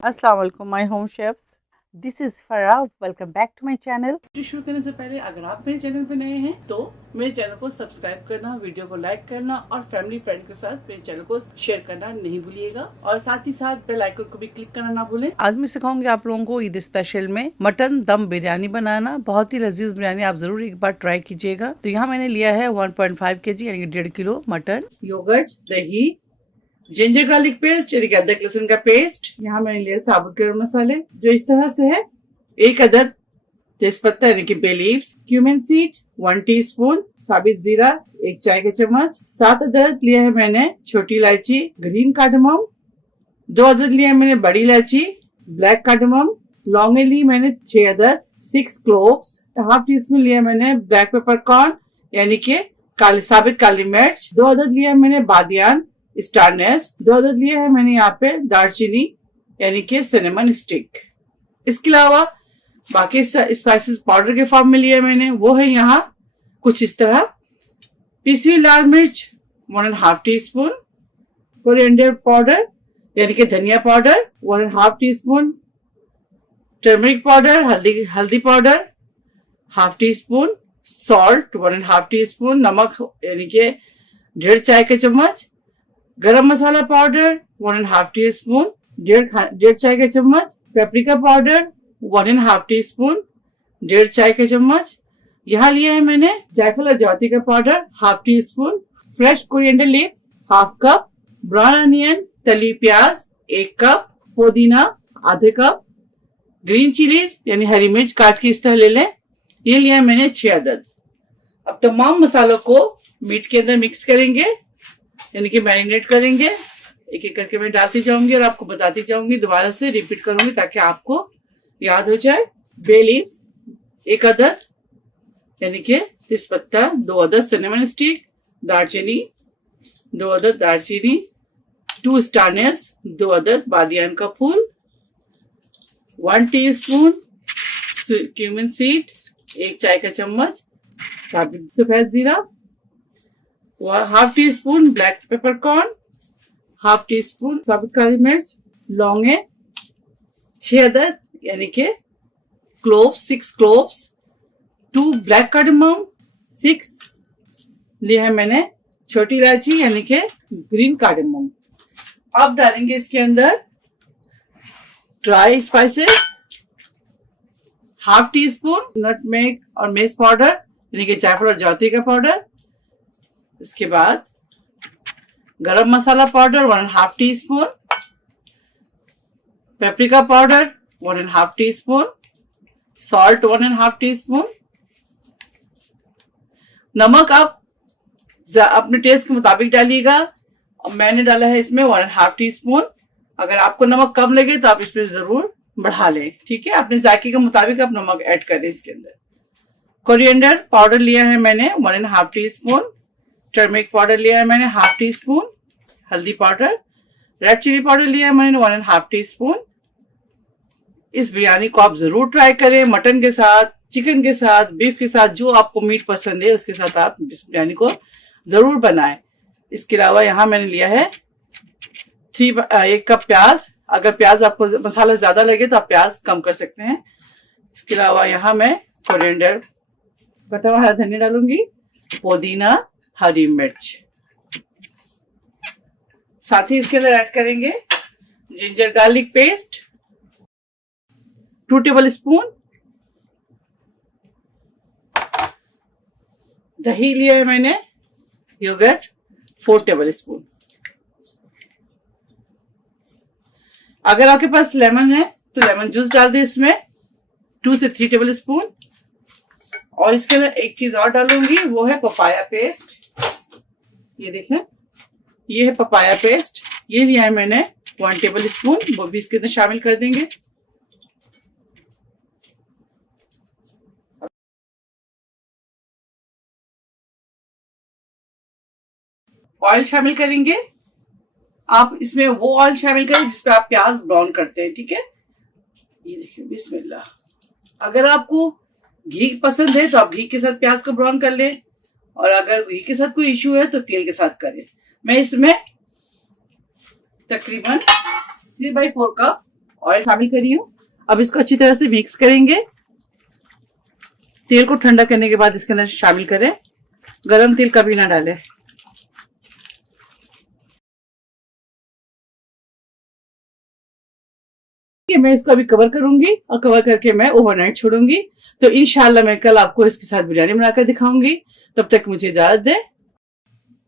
अस्सलाम वालेकुम my home chefs, this is Farah. Welcome back to my channel. शुरू करने से पहले अगर आप मेरे चैनल पर नए हैं तो मेरे चैनल को सब्सक्राइब करना, वीडियो को लाइक करना और फैमिली फ्रेंड के साथ मेरे चैनल को शेयर करना नहीं भूलिएगा और साथ ही साथ बेल आइकन को भी क्लिक करना ना भूलें। आज मैं सिखाऊंगी आप लोगों को ईद स्पेशल में मटन दम बिरयानी बनाना। बहुत ही लजीज बिरयानी, आप जरूर एक बार ट्राई कीजिएगा। तो यहाँ मैंने लिया है 1.5 kg यानी कि 1.5 किलो मटन, योगर्ट, दही, जिंजर गार्लिक पेस्ट यानी कि अदरक लहसुन का पेस्ट। यहाँ मैंने लिया साबुत गरम मसाले जो इस तरह से है। 1 अदद तेजपत्ता यानी कि bay leaves, cumin seed 1 teaspoon, साबित जीरा 1 चाय का चम्मच, 7 अदरक लिया है मैंने छोटी इलायची, ग्रीन कार्डमम 2 अदरक लिया है मैंने बड़ी इलायची, ब्लैक कार्डमम, लौंगे ली मैंने 6 अदरक, 6 क्लोव्स, हाफ टी स्पून लिया मैंने ब्लैक पेपरकॉर्न यानी कि साबित काली मिर्च, 2 अदरक लिया है मैंने बादियान स्टारनेस्ट, 2 अदरक लिया है मैंने यहाँ पे दालचीनी यानी कि सिनेमन स्टिक। इसके अलावा बाकी स्पाइसेस पाउडर के फॉर्म में लिया मैंने, वो है यहाँ कुछ इस तरह। पिसी हुई लाल मिर्च 1.5 टीस्पून, कोरिएंडर पाउडर यानी कि धनिया पाउडर 1.5 टीस्पून, टर्मरिक पाउडर हल्दी powder half tea spoon, salt 1.5 teaspoon, नमक यानी कि 1.5 चाय के चम्मच, गरम मसाला पाउडर 1.5 टीस्पून, 1.5 चाय के चम्मच, पेपरिका पाउडर 1.5 टीस्पून, 1.5 चाय के चम्मच। यहाँ लिया है मैंने जायफल और जौती का powder half tea spoon, fresh coriander leaves half cup, brown onion तली प्याज 1 कप, पुदीना आधे कप, ग्रीन चिलीज यानी हरी मिर्च काट के इस तरह ले लें। ये लिया है मैंने 6 अदद। अब तमाम मसालों को मीट के अंदर मिक्स करेंगे यानी कि मैरिनेट करेंगे। एक एक करके मैं डालती जाऊंगी और आपको बताती जाऊंगी, दोबारा से रिपीट करूंगी ताकि आपको याद हो जाए। बे लीव्स 1 अदद यानी कि तेजपत्ता, 2 अदद सिनेमन स्टिक, दालचीनी 2 अदद दालचीनी, 2 स्टारनेस 2 अदद बादियान का फूल, 1 टीस्पून क्यूमिन सीड 1 चाय का चम्मच, सफेद जीरा, half tea spoon black peppercorn, half tea spoon साबुत काली मिर्च, लौंगे 6 अदद यानी कि क्लोव्स 6 क्लोव्स, 2 ब्लैक कार्डमम, 6 लिया है मैंने छोटी इलायची यानी कि ग्रीन कार्डमम। अब डालेंगे इसके अंदर dry spices, half tea spoon nutmeg और मेस पाउडर यानी कि जायफल और जौती का पाउडर। इसके बाद garam masala powder 1.5 teaspoon, paprika powder 1.5 teaspoon, salt 1.5 teaspoon, नमक आप अपने टेस्ट के मुताबिक डालिएगा और मैंने डाला है इसमें 1.5 टीस्पून। अगर आपको नमक कम लगे तो आप इसमें जरूर बढ़ा लें, ठीक है। अपने जायके के मुताबिक आप नमक ऐड करें इसके अंदर। कोरिएंडर पाउडर लिया है मैंने 1.5 टीस्पून, टर्मरिक पाउडर लिया है मैंने हाफ टी स्पून, हल्दी पाउडर, रेड चिली पाउडर लिया है मैंने 1.5 टीस्पून। इस बिरयानी को आप जरूर ट्राई करें, मटन के साथ, चिकन के साथ, बीफ के साथ, जो आपको मीट पसंद है उसके साथ आप इस बिरयानी को जरूर बनाएं। इसके अलावा यहाँ मैंने लिया है 1 कप प्याज। अगर प्याज आपको मसाला ज्यादा लगे तो आप प्याज कम कर सकते हैं। इसके अलावा यहाँ मैं कोरिएंडर कटा हुआ हरा धनिया डालूंगी, पुदीना, हरी मिर्च, साथ ही इसके अंदर ऐड करेंगे ginger garlic paste 2 table spoon, दही लिया है मैंने योगर्ट 4 टेबल स्पून। अगर आपके पास लेमन है तो लेमन जूस डाल दें इसमें 2 से 3 टेबल स्पून। और इसके अंदर एक चीज और डालूंगी, वो है पपाया पेस्ट। ये देखें, ये है पपाया पेस्ट, ये लिया है मैंने 1 टेबल स्पून, वो भी इसके अंदर शामिल कर देंगे। ऑयल शामिल करेंगे। आप इसमें वो ऑयल शामिल करें जिसपे आप प्याज ब्राउन करते हैं, ठीक है। ये देखिए, बिस्मिल्लाह। अगर आपको घी पसंद है तो आप घी के साथ प्याज को ब्राउन कर लें, और अगर घी के साथ कोई इश्यू है तो तेल के साथ करें। मैं इसमें तकरीबन 3/4 कप ऑयल शामिल करी हूँ। अब इसको अच्छी तरह से मिक्स करेंगे। तेल को ठंडा करने के बाद इसके अंदर शामिल करें। गरम तेल कभी ना डालें। मैं इसको अभी कवर करूंगी और कवर करके मैं ओवरनाइट छोड़ूंगी। तो इंशाल्लाह मैं कल आपको इसके साथ बिरयानी बनाकर दिखाऊंगी। तब तक मुझे इजाजत दें।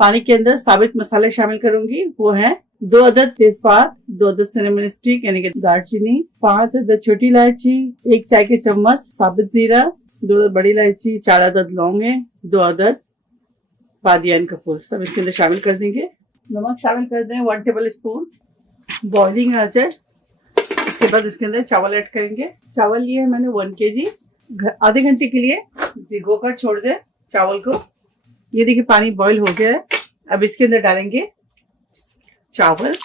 पानी के अंदर साबित मसाले शामिल करूंगी। वो है 2 अदद तेजपात, 2 अदद सिनेमन स्टिक यानी कि दालचीनी, 5 अदद छोटी इलायची, 1 चाय के चम्मच साबित जीरा, 2 अदद बड़ी इलायची, 4 अदद लौंगे, 2 अदद बादियान कपूर, सब इसके अंदर शामिल कर देंगे। नमक शामिल कर दें 1 टेबल स्पून। बॉइलिंग आ जाए इसके बाद इसके अंदर चावल ऐड करेंगे। चावल लिए है मैंने 1 kg। आधे घंटे के लिए भिगो कर छोड़ दें चावल को। ये देखिए पानी बॉईल हो गया है। अब इसके अंदर डालेंगे चावल।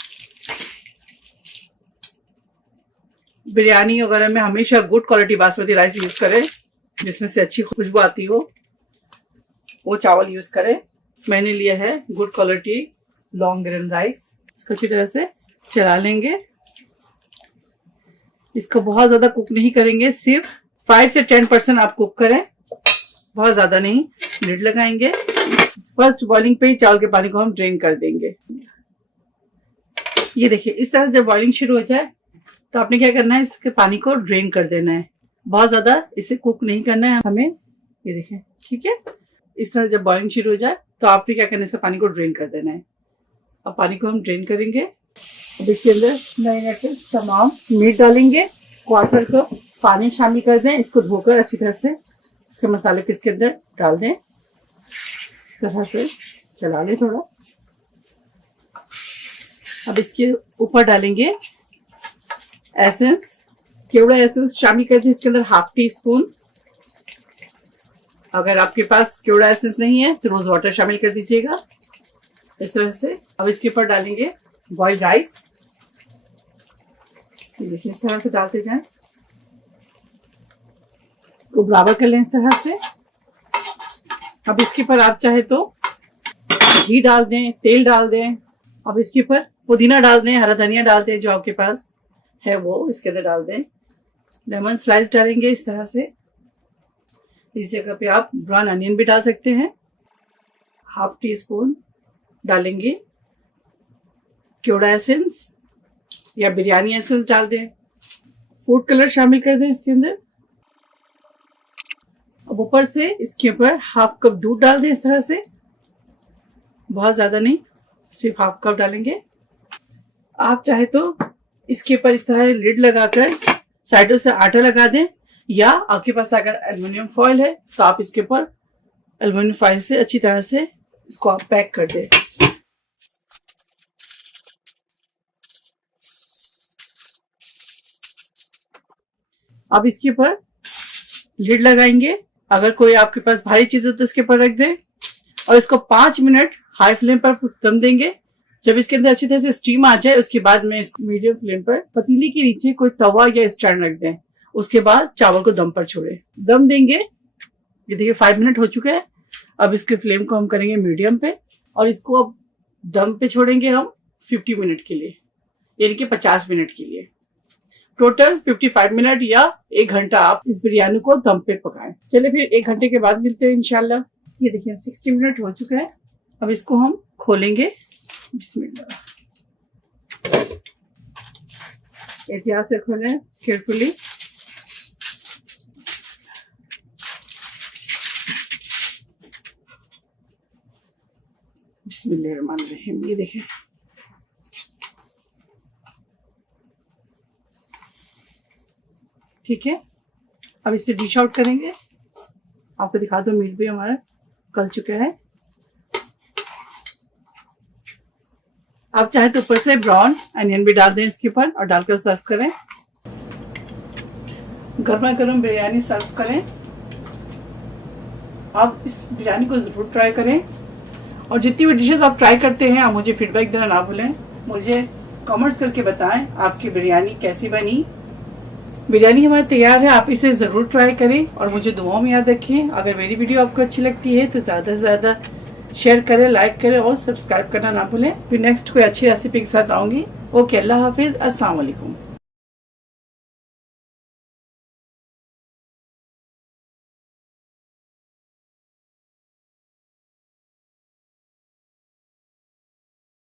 बिरयानी वगैरह में हमेशा good quality basmati rice use करें जिसमें से अच्छी खुशबू आती हो, वो चावल यूज करें। मैंने लिया है good quality long grain rice. इसको अच्छी तरह से चला लेंगे। इसको बहुत ज्यादा कुक नहीं करेंगे, सिर्फ 5 से 10% आप कुक करें, बहुत ज्यादा नहीं। लिड लगाएंगे। फर्स्ट बॉइलिंग पे ही चावल के पानी को हम ड्रेन कर देंगे। ये देखिए इस तरह से जब बॉइलिंग शुरू हो जाए तो आपने क्या करना है, इसके पानी को ड्रेन कर देना है। बहुत ज्यादा इसे कुक नहीं करना है हमें। ये देखिए ठीक है। इस तरह जब बॉइलिंग शुरू हो जाए तो आपने क्या करना है, इसका पानी को ड्रेन कर देना है। अब पानी को हम ड्रेन करेंगे। अब इसके अंदर मैरिनेटेड तमाम मीट डालेंगे। क्वार्टर कप पानी शामिल कर दें। इसको धोकर अच्छी तरह से इसके मसाले को इसके अंदर डाल दें। इस तरह से चला लें थोड़ा। अब इसके ऊपर डालेंगे एसेंस, केवड़ा एसेंस शामिल कर दें इसके अंदर 1/2 टीस्पून। अगर आपके पास केवड़ा एसेंस नहीं है तो रोज वाटर शामिल कर दीजिएगा इस तरह से। अब इसके ऊपर डालेंगे बॉइल्ड राइस। देखिए इस तरह से डालते जाएं, तो बराबर कर लें इस तरह से। अब इसके ऊपर आप चाहे तो घी डाल दें, तेल डाल दें। अब इसके ऊपर पुदीना डाल दें, हरा धनिया डाल दें, जो आपके पास है वो इसके अंदर डाल दें। लेमन स्लाइस डालेंगे इस तरह से। इस जगह पे आप ब्राउन अनियन भी डाल सकते हैं। 1/2 टीस्पून डालेंगे केवड़ा एसेंस या बिरयानी एसेंस डाल दें। फूड कलर शामिल कर दें इसके अंदर। अब ऊपर से इसके ऊपर 1/2 कप दूध डाल दें इस तरह से, बहुत ज्यादा नहीं, सिर्फ 1/2 कप डालेंगे। आप चाहे तो इसके ऊपर इस तरह लिड लगाकर साइडों से आटा लगा दें, या आपके पास अगर एल्युमिनियम फॉइल है तो आप इसके ऊपर एल्युमिनियम फॉइल से अच्छी तरह से इसको आप पैक कर दें। अब इसके ऊपर लिड लगाएंगे। अगर कोई आपके पास भारी चीज है तो इसके ऊपर रख दें और इसको 5 मिनट हाई फ्लेम पर दम देंगे। जब इसके अंदर अच्छी तरह से स्टीम आ जाए उसके बाद में इसको मीडियम फ्लेम पर पतीली के नीचे कोई तवा या स्टैंड रख दें। उसके बाद चावल को दम पर छोड़े, दम देंगे। ये देखिए 5 मिनट हो चुके हैं। अब इसके फ्लेम को हम करेंगे मीडियम पे और इसको अब दम पे छोड़ेंगे हम 50 मिनट के लिए, यानी कि 50 मिनट के लिए। टोटल 55 मिनट या 1 घंटा आप इस बिरयानी को दम पे पकाएं। चलिए फिर 1 घंटे के बाद मिलते हैं इंशाल्लाह। ये देखिए 60 मिनट हो चुका है। अब इसको हम खोलेंगे। बिस्मिल्लाह, एहतियात से खोलें, केयरफुली। बिस्मिल्लाहिर्रहमानिर्रहीम। ये देखिए ठीक है। अब इसे डिश आउट करेंगे। आपको दिखा दो, मीट भी हमारा गल चुका है। आप चाहे तो ऊपर से ब्राउन अनियन भी डाल दें इसके ऊपर और डालकर सर्व करें। गर्मा गर्म बिरयानी सर्व करें। आप इस बिरयानी को जरूर ट्राई करें और जितनी भी डिशेस आप ट्राई करते हैं आप मुझे फीडबैक देना ना भूलें। मुझे कमेंट्स करके बताएं आपकी बिरयानी कैसी बनी। बिरयानी हमारी तैयार है, आप इसे ज़रूर ट्राई करें और मुझे दुआओं में याद रखें। अगर मेरी वीडियो आपको अच्छी लगती है तो ज़्यादा से ज़्यादा शेयर करें, लाइक करें और सब्सक्राइब करना ना भूलें। फिर नेक्स्ट कोई अच्छी रेसिपी के साथ आऊँगी। ओके, अल्लाह हाफिज़, अस्सलाम वालेकुम।